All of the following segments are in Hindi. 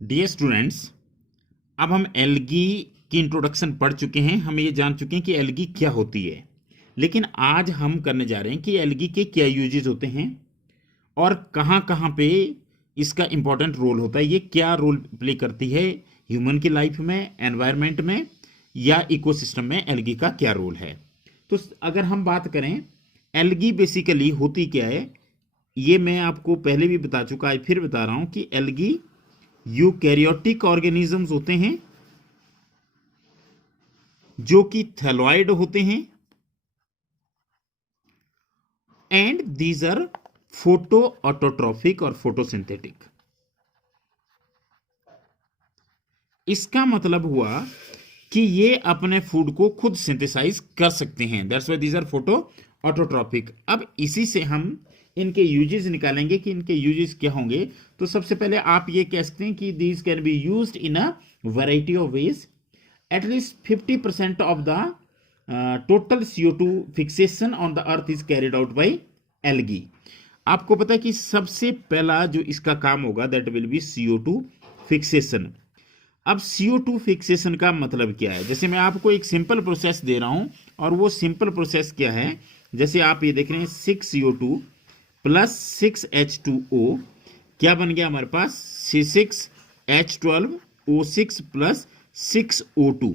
डियर स्टूडेंट्स, अब हम एल्गी की इंट्रोडक्शन पढ़ चुके हैं। हम ये जान चुके हैं कि एल्गी क्या होती है। लेकिन आज हम करने जा रहे हैं कि एल्गी के क्या यूजेस होते हैं और कहाँ कहाँ पे इसका इंपॉर्टेंट रोल होता है। ये क्या रोल प्ले करती है ह्यूमन की लाइफ में, एनवायरनमेंट में या इकोसिस्टम में। एल्गी का क्या रोल है। तो अगर हम बात करें एल्गी बेसिकली होती क्या है, ये मैं आपको पहले भी बता चुका है, फिर बता रहा हूं कि एल्गी यूकैरियोटिक ऑर्गेनिजम्स होते हैं जो कि थैलॉइड होते हैं and these are photoautotrophic और फोटोसिंथेटिक। इसका मतलब हुआ कि ये अपने फूड को खुद सिंथेसाइज कर सकते हैं, that's why these are photoautotrophic. अब इसी से हम इनके यूजेस निकालेंगे कि इनके यूजेस क्या होंगे। तो सबसे पहले आप ये कह सकते हैं कि these can be used in a variety of ways. At least 50% of the total CO2 fixation on the earth is carried out by algae। आपको पता है कि सबसे पहला जो इसका काम होगा that will be CO2 fixation. अब CO2 फिक्सेशन का मतलब क्या है? जैसे मैं आपको एक सिंपल प्रोसेस दे रहा हूं और वो सिंपल प्रोसेस क्या है, जैसे आप ये देख रहे हैं 6CO2 प्लस 6H2O, क्या बन गया हमारे पास? C6H12O6 plus 6O2।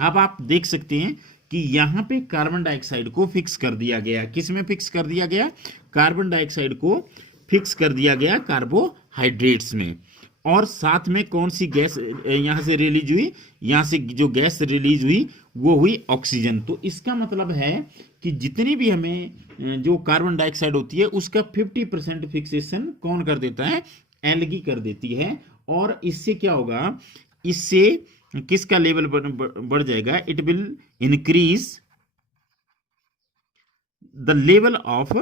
अब आप देख सकते हैं कि यहां पे कार्बन डाइऑक्साइड को फिक्स कर दिया गया। किस में फिक्स कर दिया गया? कार्बन डाइऑक्साइड को फिक्स कर दिया गया कार्बोहाइड्रेट्स में। और साथ में कौन सी गैस यहां से रिलीज हुई? यहां से जो गैस रिलीज हुई वो हुई ऑक्सीजन। तो इसका मतलब है कि जितनी भी हमें जो कार्बन डाइऑक्साइड होती है उसका 50% फिक्सेशन कौन कर देता है? एल्गी कर देती है। और इससे क्या होगा? इससे किसका लेवल बढ़ जाएगा? It will increase the level of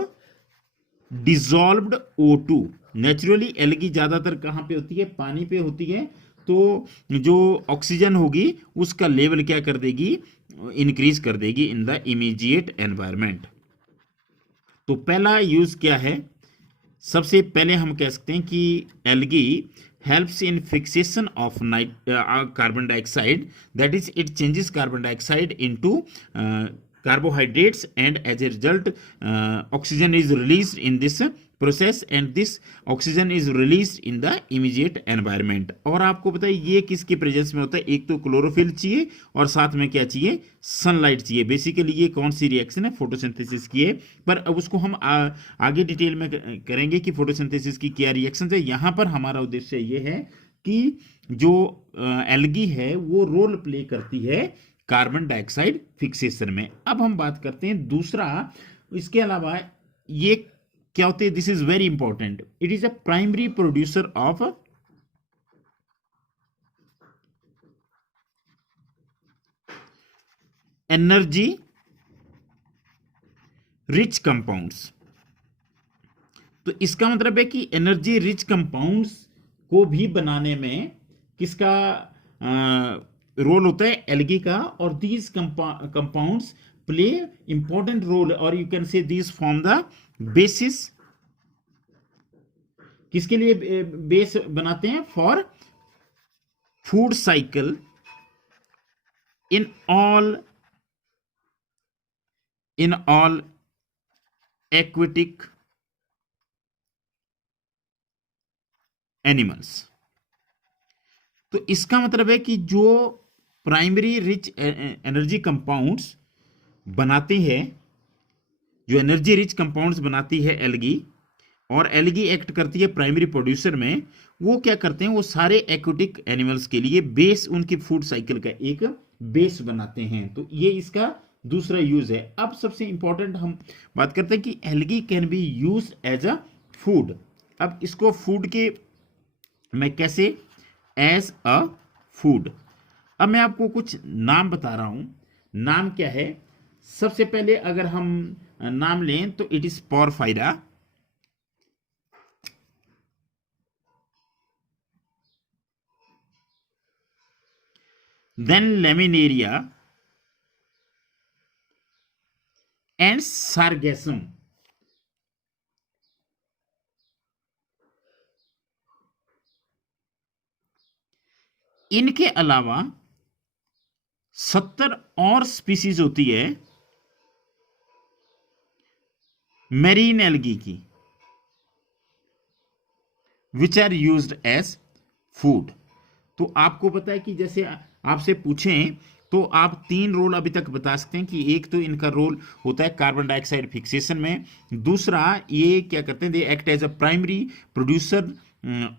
dissolved O2। Naturally algae ज्यादातर कहां पे होती है? पानी पे होती है। तो जो ऑक्सीजन होगी उसका लेवल क्या कर देगी? इंक्रीज कर देगी इन द इमीडिएट एनवायरमेंट। तो पहला यूज क्या है? सबसे पहले हम कह सकते हैं कि algae helps in fixation of carbon dioxide, that is it changes carbon dioxide into carbohydrates, and as a result oxygen is released in this process and this oxygen is released in the immediate environment। और आपको पता है ये किसके प्रेजेंस में होता है? एक तो क्लोरोफिल चाहिए और साथ में क्या चाहिए? सनलाइट चाहिए। बेसिकली ये कौन सी रिएक्शन है? फोटोसिंथेसिस की है। पर अब उसको हम आगे डिटेल में करेंगे कि फोटोसिंथेसिस की क्या रिएक्शन है। यहां पर हमारा उद्देश्य ये है कि जो एल्गी है वो रोल प्ले करती है कार्बन डाइऑक्साइड फिक्सेशन में। अब हम बात करते हैं दूसरा। इसके अलावा ये क्या होते हैं? This is very important. It is a primary producer of energy rich compounds. तो इसका मतलब है कि एनर्जी रिच कंपाउंड्स को भी बनाने में किसका रोल होता है? एल्गी का। और these compounds play important role, और you can say these form the basis. किसके लिए बेस बनाते हैं? For food cycle in all aquatic animals. तो इसका मतलब है कि जो प्राइमरी रिच एनर्जी कंपाउंड्स बनाती है, जो एनर्जी रिच कंपाउंड्स बनाती है एल्गी, और एल्गी एक्ट करती है प्राइमरी प्रोड्यूसर में, वो क्या करते हैं? वो सारे एक्वेटिक एनिमल्स के लिए बेस, उनकी फूड साइकिल का एक बेस बनाते हैं। तो ये इसका दूसरा यूज है। अब सबसे इंपॉर्टेंट हम बात करते हैं कि algae can be use as a food. अब इसको फूड के मैं कैसे? As a food. अब मैं आपको कुछ नाम बता रहा हूं। नाम क्या है? सबसे पहले अगर हम नाम लें तो it is porphyra, then laminaria and sargassum. इनके अलावा 70 और स्पीसीज होती है मेरीन एल्गी की, which are used as food. तो आपको पता है कि जैसे आपसे पूछें तो आप 3 रोल अभी तक बता सकते हैं कि एक तो इनका रोल होता है कार्बन डाइऑक्साइड फिक्सेशन में, दूसरा ये क्या करते हैं, they act as a primary producer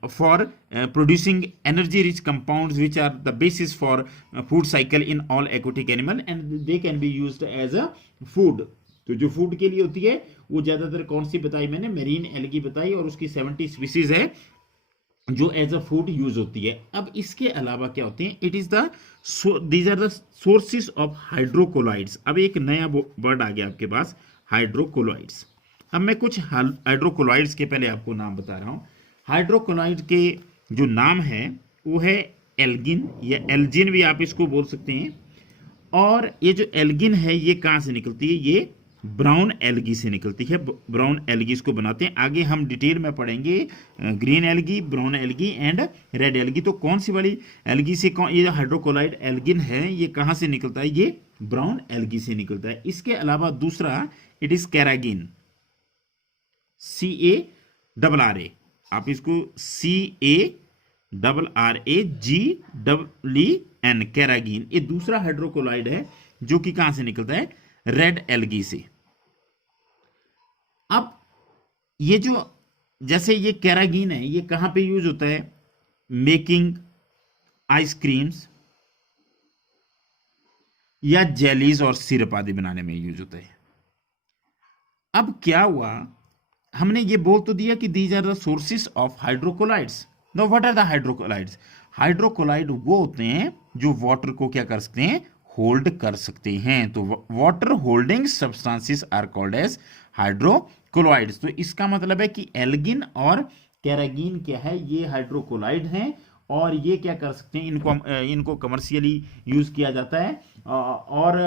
for producing energy rich compounds which are the basis for food cycle in all aquatic animal and they can be used as a food. तो जो फूड के लिए होती है वो ज्यादातर कौन सी बताई मैंने, मेरीन एल्गी बताई, और उसकी 70 स्पीसीज है जो एज अ फूड यूज होती है। अब इसके अलावा क्या होते हैं, it is the these are the sources of hydrocolloids. अब एक नया वर्ड आ गया आपके पास, हाइड्रोकोलाइड्स। अब मैं कुछ हाइड्रोकोलाइड्स के पहले आपको नाम बता रहा हूं। हाइड्रोकोलाइड के जो नाम है वो है एल्गिन या एल्जिन भी आप इसको बोल सकते हैं। और ये जो एल्गिन है ये कहां से निकलती है, ये ब्राउन एल्गी से निकलती है। ब्राउन एल्गी इसको बनाते हैं, आगे हम डिटेल में पढ़ेंगे green algae, brown algae and red algae. तो कौन सी वाली एल्गी से कौन, ये हाइड्रोकोलाइड एल्गिन है ये कहां से निकलता है, ये ब्राउन एल्गी से निकलता है। इसके अलावा दूसरा इट इज कैरागिन, CARRA, आप इसको CARRAGEEN, कैरागिन, ये दूसरा हाइड्रोकोलाइड है जो कि कहां से निकलता है, रेड एल्गी से। अब ये जो जैसे ये कैरागिन है ये कहां पे यूज होता है, मेकिंग आइसक्रीम्स या जेलीज और सिरप आदि बनाने में यूज होता है। अब क्या हुआ, हमने ये बोल तो दिया कि these are the sources of hydrocolloids. No what are the hydrocolloids, hydrocolloid वो होते हैं जो वाटर को क्या कर सकते हैं, होल्ड कर सकते हैं। तो water holding substances are called as hydrocolloids. तो इसका मतलब है कि एल्गिन और कैरागिन क्या है, ये हाइड्रोकोलाइड हैं और ये क्या कर सकते हैं, इनको कमर्शियली यूज किया जाता है। और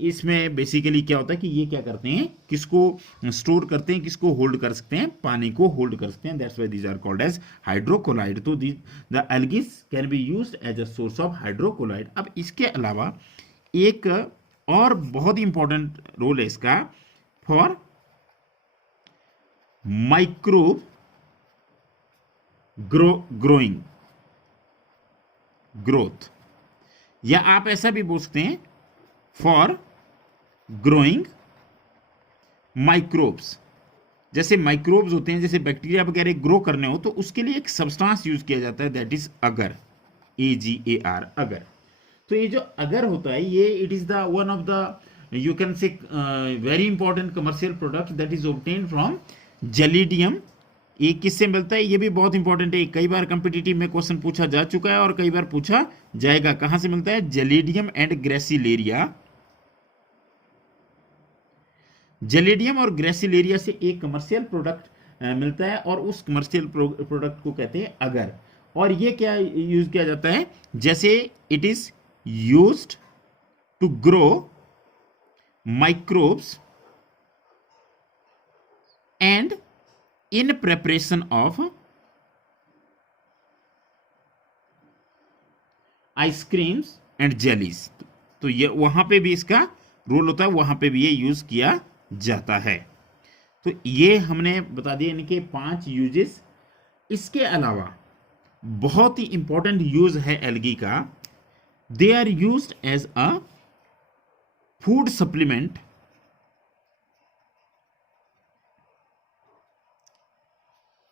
इसमें बेसिकली क्या होता है कि ये क्या करते हैं, किसको स्टोर करते हैं, किसको होल्ड कर सकते हैं, पानी को होल्ड कर सकते हैं। That's why these are called as hydrocolloid. तो the algaes can be used as a source of hydrocolloid. अब इसके अलावा एक और बहुत ही इंपॉर्टेंट रोल है इसका, फॉर माइक्रोब ग्रोइंग, ग्रोथ, या आप ऐसा भी बोल सकते हैं फॉर ग्रोइंग माइक्रोब्स। जैसे माइक्रोब्स होते हैं, जैसे बैक्टीरिया वगैरह ग्रो करने हो तो उसके लिए एक सब्सटेंस यूज किया जाता है, दैट इज अगर, AGAR, अगर। तो ये जो अगर होता है ये it is the one of the you can से very important commercial product that is obtained from gelidium. ये किससे मिलता है, ये भी बहुत इंपॉर्टेंट है, कई बार कंपिटिटिव में क्वेश्चन पूछा जा चुका है और कई बार पूछा जाएगा। कहां से मिलता है, जेलिडियम एंड ग्रेसिलेरिया। जेलिडियम और ग्रेसिलेरिया से एक कमर्शियल प्रोडक्ट मिलता है और उस कमर्शियल प्रोडक्ट को कहते हैं अगर। और ये क्या यूज किया जाता है, जैसे it is used to grow microbes and in preparation of ice creams and jellies. तो ये वहां पे भी इसका रोल होता है, वहां पे भी ये यूज किया जाता है। तो ये हमने बता दिया इनके 5 यूजेस। इसके अलावा बहुत ही इंपॉर्टेंट यूज है एल्गी का, they are used as a food supplement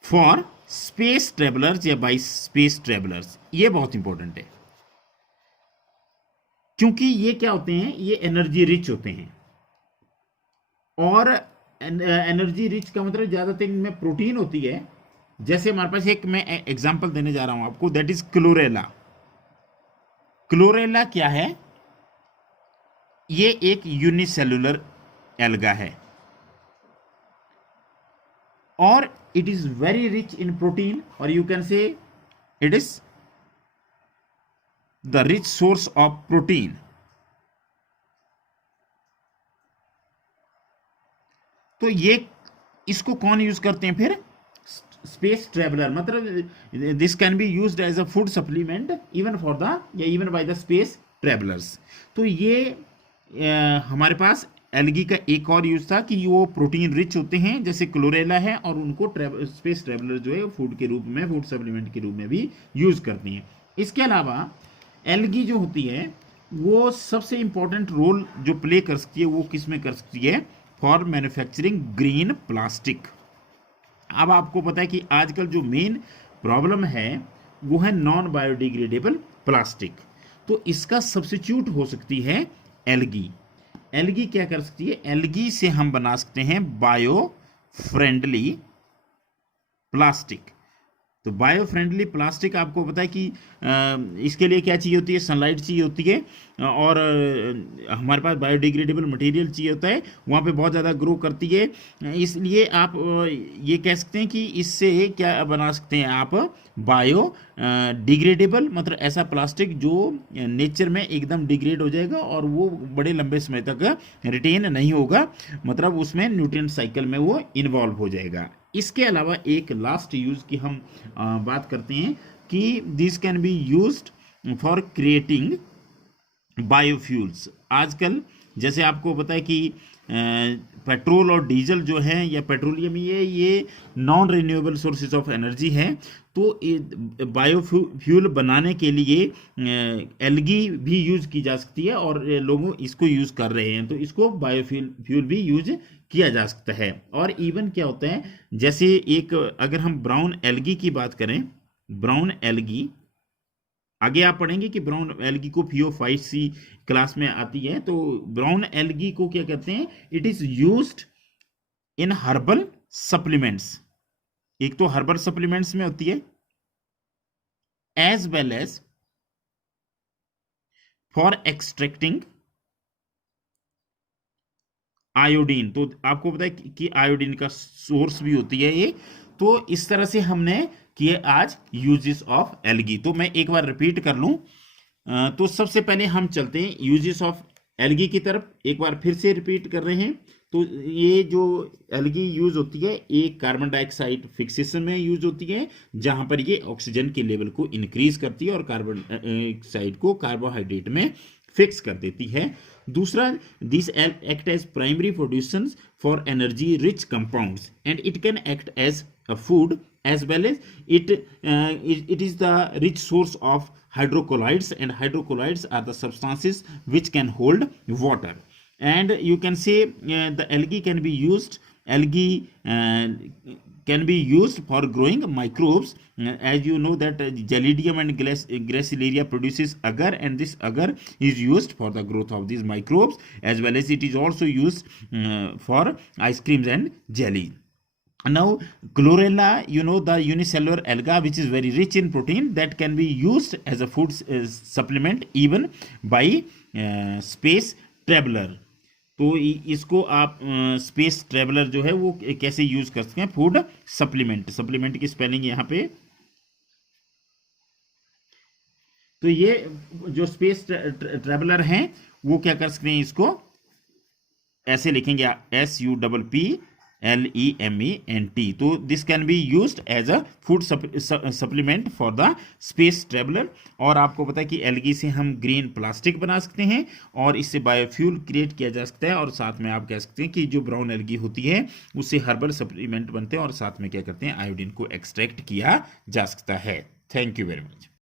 for space travellers या बाई स्पेस ट्रेवलर्स। ये बहुत इंपॉर्टेंट है क्योंकि ये क्या होते हैं, ये एनर्जी रिच होते हैं। और एनर्जी रिच का मतलब ज्यादातर इनमें प्रोटीन होती है। जैसे हमारे पास एक मैं एग्जांपल देने जा रहा हूं आपको, दैट इज क्लोरेला। क्लोरेला क्या है, ये एक यूनिसेलुलर एल्गा है और it is very rich in protein, और you can say it is the rich source of protein. तो ये इसको कौन यूज करते हैं फिर, स्पेस ट्रेवलर, मतलब this can be used as a food supplement even for the या even by the space travellers. तो ये हमारे पास एल्गी का एक और यूज था कि वो प्रोटीन रिच होते हैं जैसे क्लोरेला है, और उनको स्पेस ट्रेवलर जो है फूड के रूप में, फूड सप्लीमेंट के रूप में भी यूज करती हैं। इसके अलावा एल्गी जो होती है वो सबसे इंपॉर्टेंट रोल जो प्ले कर सकती है वो किस में कर सकती है, फॉर मैन्युफैक्चरिंग ग्रीन प्लास्टिक। अब आपको पता है कि आजकल जो मेन प्रॉब्लम है वो है नॉन बायोडिग्रेडेबल प्लास्टिक, तो इसका सब्स्टिट्यूट हो सकती है एल्गी। एल्गी क्या कर सकती है, एल्गी से हम बना सकते हैं बायो फ्रेंडली प्लास्टिक। तो बायो फ्रेंडली प्लास्टिक आपको पता है कि इसके लिए क्या चाहिए होती है, सनलाइट चाहिए होती है, और हमारे पास बायोडिग्रेडेबल मटेरियल चाहिए होता है, वहाँ पे बहुत ज़्यादा ग्रो करती है। इसलिए आप ये कह सकते हैं कि इससे क्या बना सकते हैं आप, बायो डिग्रेडेबल, मतलब ऐसा प्लास्टिक जो नेचर में एकदम डिग्रेड हो जाएगा और वो बड़े लंबे समय तक रिटेन नहीं होगा, मतलब उसमें न्यूट्रिएंट साइकिल में वो इन्वॉल्व हो जाएगा। इसके अलावा एक लास्ट यूज की हम बात करते हैं कि this can be used for creating biofuels. आजकल जैसे आपको पता है कि पेट्रोल और डीजल जो है या पेट्रोलियम, ये non renewable sources of energy है, तो बायोफ्यूल बनाने के लिए एल्गी भी यूज की जा सकती है और लोग इसको यूज कर रहे हैं, तो इसको बायोफ्यूल भी यूज किया जा सकता है। और इवन क्या होता है, जैसे एक अगर हम ब्राउन एल्गी की बात करें, ब्राउन एल्गी आगे आप पढ़ेंगे कि ब्राउन एल्गी को फियोफाइसी क्लास में आती है, तो ब्राउन एल्गी को क्या कहते हैं, it is used in herbal supplements. एक तो हर्बल सप्लीमेंट्स में होती है, as well as for extracting iodine. तो आपको पता है कि आयोडीन का सोर्स भी होती है ये। तो इस तरह से हमने किए आज यूजेस ऑफ एल्गी। तो मैं एक बार रिपीट कर लूं, तो सबसे पहले हम चलते हैं यूजेस ऑफ एल्गी की तरफ, एक बार फिर से रिपीट कर रहे हैं। तो ये जो एल्गी यूज होती है, एक कार्बन डाइऑक्साइड फिक्सेशन में यूज होती है, जहां पर ये ऑक्सीजन के लेवल को इंक्रीज करती है और कार्बन डाइऑक्साइड को कार्बोहाइड्रेट में फिक्स कर देती है। दूसरा, this act as primary producers for energy rich compounds and it can act as a food as well as it is the rich source of hydrocolloids, and hydrocolloids are the substances which can hold water. And you can say the algae can be used, can be used for growing microbes. As you know that Gelidium and Gracilaria produces agar, and this agar is used for the growth of these microbes, as well as it is also used for ice creams and jelly. Now chlorella, you know, the unicellular alga which is very rich in protein, that can be used as a food supplement even by space traveler. तो इसको आप स्पेस ट्रेवलर जो है वो कैसे यूज कर सकते हैं, फूड सप्लीमेंट। सप्लीमेंट की स्पेलिंग यहाँ पे, तो ये जो स्पेस ट्रेवलर हैं वो क्या कर सकते हैं, इसको ऐसे लिखेंगे SUPPLEMENT। तो this can be used as a food supplement for the space traveller. और आपको पता है कि एल्गी से हम ग्रीन प्लास्टिक बना सकते हैं और इससे बायोफ्यूल क्रिएट किया जा सकता है, और साथ में आप कह सकते हैं कि जो ब्राउन एल्गी होती है उससे हर्बल सप्लीमेंट बनते हैं, और साथ में क्या करते हैं, आयोडीन को एक्सट्रैक्ट किया जा सकता है। Thank you very much.